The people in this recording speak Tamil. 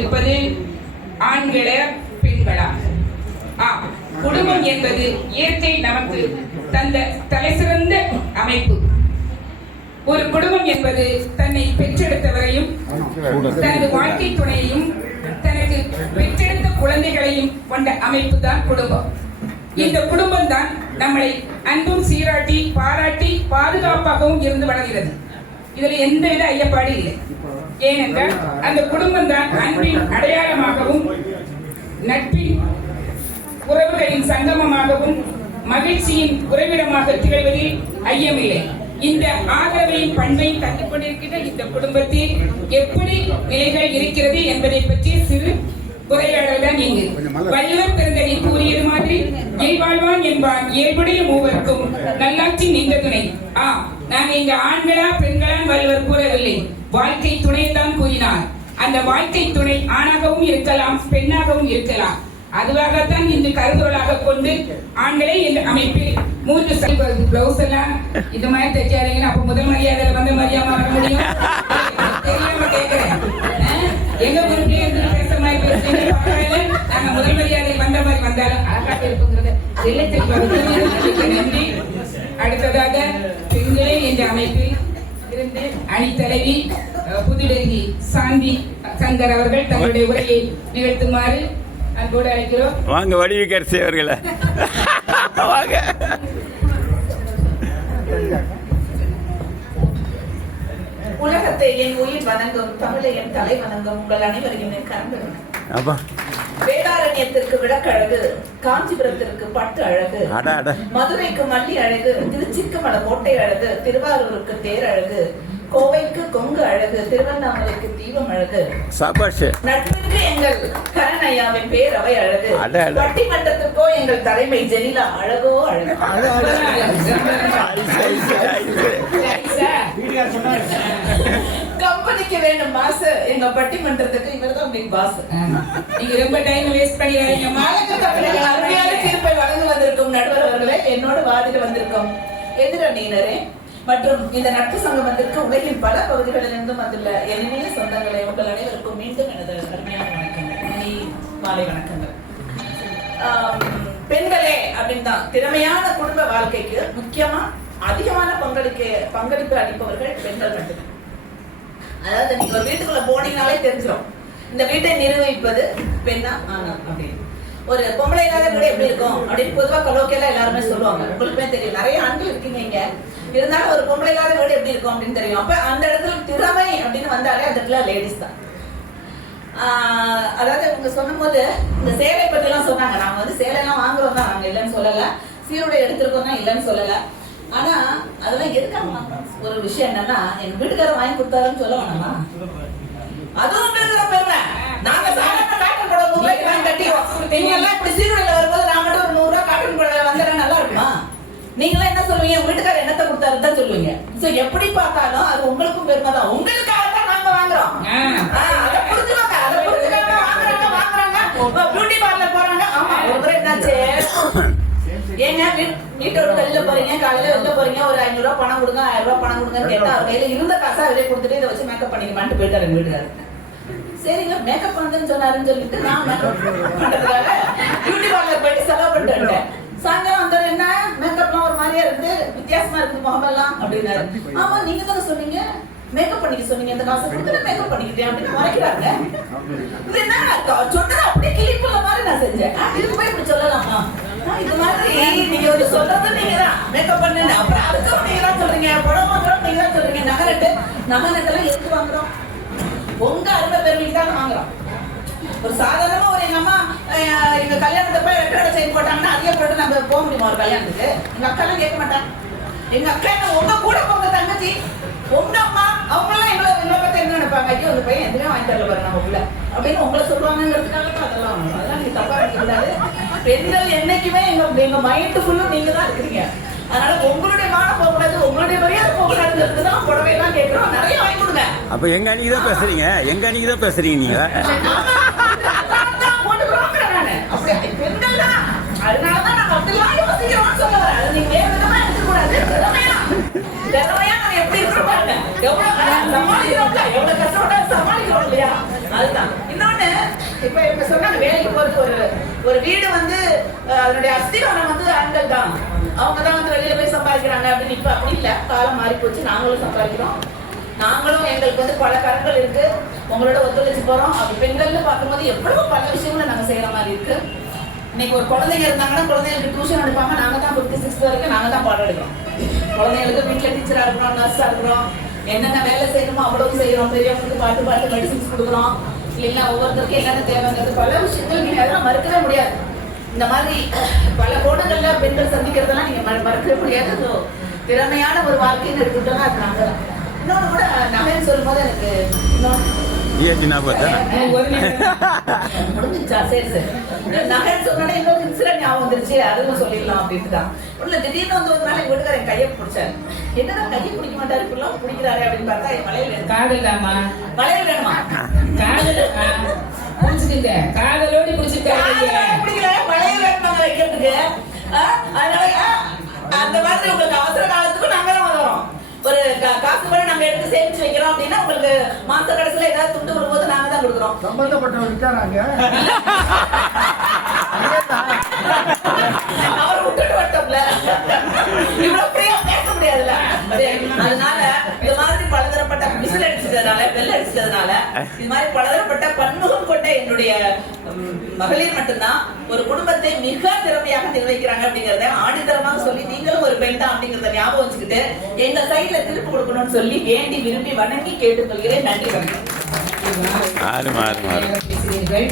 இருப்பது ஆண்களா பெண்களா? குடும்பம் என்பது இயற்கை நமக்கு தந்த தலைசிறந்த அமைப்பு. ஒரு குடும்பம் என்பது தன்னை பெற்றெடுத்தவரையும் தனது வாழ்க்கை துணையையும் தனக்கு பெற்றெடுத்த குழந்தைகளையும் கொண்ட அமைப்பு தான் குடும்பம். இந்த குடும்பம் தான் நம்மளை அன்பும் சீராட்டி பாராட்டி பாதுகாப்பாகவும் இருந்து வளர்கிறது. இதுல எந்தவித ஐயப்பாடு இல்லை. ஏனென்றால் அந்த குடும்பம் தான் அன்பின் அடையாளமாகவும் நட்பின் உறவுகளின் சங்கமமாகவும் மகிழ்ச்சியின் உறவிடமாக திகழ்வதில் ஐயமில்லை. இந்த ஆதரவையும் பண்பையும் தந்து கொண்டிருக்கின்ற இந்த குடும்பத்தில் எப்படி நிலைகள் இருக்கிறது என்பதை பற்றி சிறு உரையாடல் தான் இங்கு. வள்ளுவர் பிறந்ததை கூறியது மாதிரி இயல்பாழ்வான் என்பான் இயல்புடைய மூவருக்கும் நல்லாட்சி நின்ற துணை. நாங்க இங்க ஆண்களா பெண்களா வள்ளுவர் கூறவில்லை, வாழ்க்கை துணையைத்தான் கூறினார். அந்த வாழ்க்கை துணை ஆணாகவும் இருக்கலாம் பெண்ணாகவும் இருக்கலாம். அதுவாகத்தான் இன்று கருதோளாக கொண்டு ஆண்களே இந்த அமைப்பில் 3 பிளவுஸ் எல்லாம் இந்த மாதிரி தைச்சாருங்க. அப்ப முதல் மரியாதை வந்த மரியாதை வர முடியும்? தெரியாம கேட்கிறேன். எங்க குரூப்லயே இருந்து பேச மாதிரி பேசுறீங்க. நாங்க முதல் மரியாதை வந்த மாதிரி வந்தாலும் அழகாக இருக்குங்கிறது நன்றி. அடுத்ததாக பெண்களே என்ற அமைப்பில் இருந்து அணித்தலைவி புதுடெல்லி சாந்தி சங்கர் அவர்கள் தங்களுடைய உரையை நிகழ்த்துமாறு அன்போடு அழைக்கிறோம். வாங்க வடிவிக்கரசி அவர்களை வாங்க. உலகத்தை என் உயிர் வணங்கும், தமிழை என் தலை வணங்கும் உங்கள் அனைவரையும் என் கண்கள். வேதாரண்யத்திற்கு விளக்கழகு, காஞ்சிபுரத்திற்கு பட்டு அழகு, மதுரைக்கு மல்லி அழகு, திருச்சிக்கு மலக்கோட்டை அழகு, திருவாரூருக்கு தேர் அழகு, கோவைக்கு கொங்கு அழகு, திருவண்ணாமலைக்கு தீபம் அழகு, நட்பிற்கு எங்கள் கரணையாவின் பேரவை அழகு, பட்டிமன்றத்திற்கோ எங்கள் தலைமை ஜெனிலா அழகோ அழகு. கம்பெனிக்கு வேணும் பாஸ், எங்க பட்டிமன்றத்துக்கு இவர்தான் பிக் பாஸ். நீங்க ரொம்ப டைம் வேஸ்ட் பண்ணிடுறீங்க. அருமையான தீர்ப்பை வழங்க வந்திருக்கும் நடுவர் அவர்களே, என்னோடு வாதிட வந்திருக்கும் எதிரணியினரே மற்றும் இந்த நட்பு சங்கமத்திற்கு உலகின் பல பகுதிகளிலிருந்தும் வந்துள்ள எளிமைய சொந்தங்களை உங்கள் அனைவருக்கும் மீண்டும் எனது அருமையான வணக்கங்கள், மாலை வணக்கங்கள். பெண்களே அப்படின்னு தான் திறமையான குடும்ப வாழ்க்கைக்கு முக்கியமா அதிகமான பங்களிப்பு அளிப்பவர்கள் பெண்கள் மட்டுமே. அதாவது நீங்க ஒரு வீட்டுக்குள்ள போனீங்கனாலே தெரிஞ்சிடும் இந்த வீட்டை நிர்வகிப்பது பெண்ணா ஆனா அப்படின்னு. ஒரு பொம்பளை இல்லாத வீடு எப்படி இருக்கும் அப்படின்னு பொதுவா கலோக்கியெல்லாம் எல்லாருமே சொல்லுவாங்க. உங்களுக்குமே தெரியும், நிறைய ஆண்கள் இருக்கீங்க இங்க, இருந்தாலும் ஒரு பொம்பளை இல்லாத வீடு எப்படி இருக்கும் அப்படின்னு தெரியும். அப்ப அந்த இடத்துல திறமை அப்படின்னு வந்தாலே அந்த இடத்துல லேடிஸ் தான். அதாவது இவங்க சொன்னும் போது இந்த சேலை பத்தி எல்லாம் சொன்னாங்க. நாங்க வந்து சேலை எல்லாம் வாங்குறோம் தான், நாங்க இல்லைன்னு சொல்லல, சீருடை எடுத்திருக்கோம் தான் இல்லைன்னு சொல்லல. ஆனா அதெல்லாம் எதுக்காக வாங்குறோம்? ஒரு விஷயம் என்னன்னா, எங்க வீட்டுக்காரர் வாங்கி கொடுத்தாருன்னு சொல்ல வேணாமா? அதுவும் பெருமை. நாங்க சாதாரண காட்டன் புடவை ரூபாய்க்கு வாங்கி கட்டிடுவோம். நீங்க எல்லாம் இப்படி சீருடையில வரும்போது நான் மட்டும் ஒரு 100 ரூபாய் காட்டன் புடவை வந்தா நல்லா இருக்குமா? நீங்களாம் என்ன சொல்லுவீங்க? வீட்டுக்காரர் என்னத்தை கொடுத்தாரு தான் சொல்லுவீங்க. சோ எப்படி பார்த்தாலும் அது உங்களுக்கும் பெருமை தான். உங்களுக்காக தான் நாங்க வாங்குறோம். அதை புரிஞ்சுவாங்க, அதை புரிஞ்சுக்காம வாங்குறாங்க. பியூட்டி பார்லர் போறாங்க. ஆமா, ஒரு முறை என்னாச்சு, ஏங்க வீட்டோட வெளியில போறீங்க, காலையில வெளில போறீங்க, ஒரு 500 ரூபாய் பணம் கொடுங்க, 1000 ரூபாய் பணம் கொடுங்கன்னு கேட்டா அவர் கையில இருந்த காசா வெளியே கொடுத்துட்டு இதை வச்சு மேக்கப் பண்ணிக்கலான்ட்டு போயிட்டாரு வீட்டுக்காரர். சரிங்க, மேக்கப் பண்ணுன்னு சொன்னாருன்னு சொல்லிட்டு நான் மேக்கப் பண்றதுக்காக பியூட்டி பார்லர் போயிட்டு செலவு பண்ணிட்டு வந்துட்டேன். சாயங்காலம் வந்தாரு, என்ன மேக்கப்லாம் ஒரு மாதிரியா இருந்து வித்தியாசமா இருக்குது முகமெல்லாம் அப்படின்னாரு. ஆமா, நீங்க தானே சொன்னீங்க மேக்கப் பண்ணிக்க சொன்னீங்க, இந்த காசை கொடுத்து மேக்கப் பண்ணிக்கிட்டேன் அப்படின்னு மறைக்கிறாங்க. இது என்ன சொன்னது அப்படியே கிளிப்புள்ள மாதிரி நான் செஞ்சேன். இதுக்கு போய் இப்படி சொல்லலாமா? இது மாதிரி நீங்க ஒரு சொல்றது நீங்க தான் மேக்கப் பண்ணுங்க, அப்புறம் அதுக்கும் நீங்க தான் சொல்றீங்க, படம் வாங்குறோம் நீங்க தான் சொல்றீங்க, நகரத்தெல்லாம் எதுக்கு வாங்குறோம்? உங்க அருமை பெருமைக்கு தான் வாங்குறோம். ஒரு சாதாரணமா ஒரு எங்க அம்மா எங்க கல்யாணத்தப்ப ரெட்டோட செயின் போட்டாங்கன்னா அதிக போட்டு நம்ம போக முடியுமா ஒரு கல்யாணத்துக்கு? எங்க அக்கா எல்லாம் கேட்க மாட்டாங்க. எங்க அக்கா என்ன உங்க கூட உங்க தங்கச்சி உங்க அம்மா அவங்க எல்லாம் எங்களை பத்தி என்ன நினைப்பாங்க? ஐயோ அந்த பையன் எதுவுமே வாங்கி தரல பாரு நம்ம உள்ள அப்படின்னு உங்களை சொல்லுவாங்கிறதுக்காக அதெல்லாம் அதெல்லாம் நீங்க தப்பா நினைக்கூடாது. பெண்கள் என்னைக்குமே எங்க மைண்ட் ஃபுல்லும் நீங்க தான் இருக்கிறீங்க. அதனால உங்களுடைய மானம் போகக்கூடாது, உங்களுடைய மரியாதை போகக்கூடாதுதான் புடவை எல்லாம் கேட்கிறோம். நிறைய வாங்கி கொடுங்க. அப்ப எங்க அன்னைக்கு தான் பேசுறீங்க, எங்க அன்னைக்கு தான் பேசுறீங்க நீங்க. பெண்கள் தான், அதனாலதான் நாங்க அப்படிலாம் யோசிக்கிறோம்னு சொல்ல வரேன். அது நீங்க வேற விதமா எடுத்துக்கூடாது. திறமையா நம்ம எப்படி இருக்கிறோம் பாருங்க, எவ்வளவு சமாளிக்கிறோம்ல, எவ்வளவு கஷ்டப்பட்டா சமாளிக்கிறோம் இல்லையா? அதுதான். இன்னொன்னு இப்ப சொன்னாங்க வேலைக்கு போறது ஒரு வீடு வந்து அதனுடைய அஸ்திவாரம் வந்து ஆண்கள் தான். அவங்க தான் வந்து வெளியில போய் சம்பாதிக்கிறாங்க அப்படின்னு. இப்ப அப்படி இல்ல, காலம் மாறி போச்சு. நாங்களும் சம்பாதிக்கிறோம். நாங்களும் எங்களுக்கு வந்து பல கரங்கள் இருக்கு. உங்களோட ஒத்துழைச்சு போறோம். அப்படி பெண்கள்னு பார்க்கும்போது எவ்வளவு பல விஷயங்களை நாங்க செய்யற மாதிரி இருக்கு. இன்னைக்கு ஒரு குழந்தைங்க இருந்தாங்கன்னா குழந்தைங்களுக்கு டியூஷன் அனுப்பாம நாங்க தான் 5th 6th வரைக்கும் நாங்க தான் பாடம் எடுக்கிறோம். குழந்தைங்களுக்கு வீட்டுல டீச்சரா இருக்கிறோம், நர்ஸா இருக்கிறோம், என்னென்ன வேலை செய்யணுமோ அவ்வளவு செய்யறோம். பெரியவங்களுக்கு பாட்டு மெடிசின்ஸ் கொடுக்குறோம். இல்லைன்னா ஒவ்வொருத்தருக்கும் என்னென்ன தேவைங்கிறது பல விஷயங்கள் நீங்க அதெல்லாம் மறுக்கவே முடியாது. இந்த மாதிரி பல கோணங்கள்ல பெண்கள் சந்திக்கிறதெல்லாம் நீங்க மறுக்கவே முடியாது. ஸோ திறமையான ஒரு வாழ்க்கைன்னு எடுத்துட்டோம்னா அது நாங்க தான். இன்னொன்று கூட நகைன்னு சொல்லும் போது எனக்கு முடிஞ்சிச்சா? சரி சரி. நகைன்னு சொன்னா இன்னொரு இன்சிடென்ட் ஞாபகம் வந்துருச்சு, அதுவும் சொல்லிடலாம் அப்படின்ட்டு தான். உள்ள திடீர்னு வந்து ஒரு நாள் எங்க வீட்டுக்கார என் கையை பிடிச்சாரு. என்னடா கையை பிடிக்க மாட்டாரு, இப்பெல்லாம் பிடிக்கிறாரு அப்படின்னு பார்த்தா என் மலையில காதலாமா? மலையில வேணுமா? காதல் புடிச்சுக்கிங்க, காதலோடு பிடிச்சிருக்காங்க. பிடிக்கல, மலையில வேணுமாங்க வைக்கிறதுக்கு. அதனால அந்த மாதிரி உங்களுக்கு அவசர காலத்துக்கும் நாங்க தான் வரோம். ஒரு காசு கூட நாங்க எடுத்து சேமிச்சு வைக்கிறோம் அப்படின்னா உங்களுக்கு மாச கடைசியில ஏதாவது துண்டு விடும்போது நாங்க தான் கொடுக்குறோம். சம்பந்தப்பட்டவர் இருக்காங்க. அவர் விட்டுட்டு வட்டோம்ல, இவ்வளவு ஃப்ரீயா பேச முடியாதுல்ல. அதனால இது மாதிரி பலதரப்பட்ட விசில் அடிச்சதுனால, பெல் அடிச்சதுனால இது மாதிரி பலதரப்பட்ட பன்முகம் கொண்ட என்னுடைய மகளிர் மட்டும்தான் ஒரு குடும்பத்தை மிக திறமையாக நிர்வகிக்கிறாங்க அப்படிங்கறத ஆணித்தரமாக சொல்லி நீங்களும் ஒரு பெண் தான் அப்படிங்கறத ஞாபகம் வச்சுக்கிட்டு எங்க சைட்ல திருப்பு கொடுக்கணும்னு சொல்லி வேண்டி விரும்பி வணங்கி கேட்டுக்கொள்கிறேன். நன்றி. வணக்கம். மாறு மாறு மாறு பேசுகிறீர்கள்.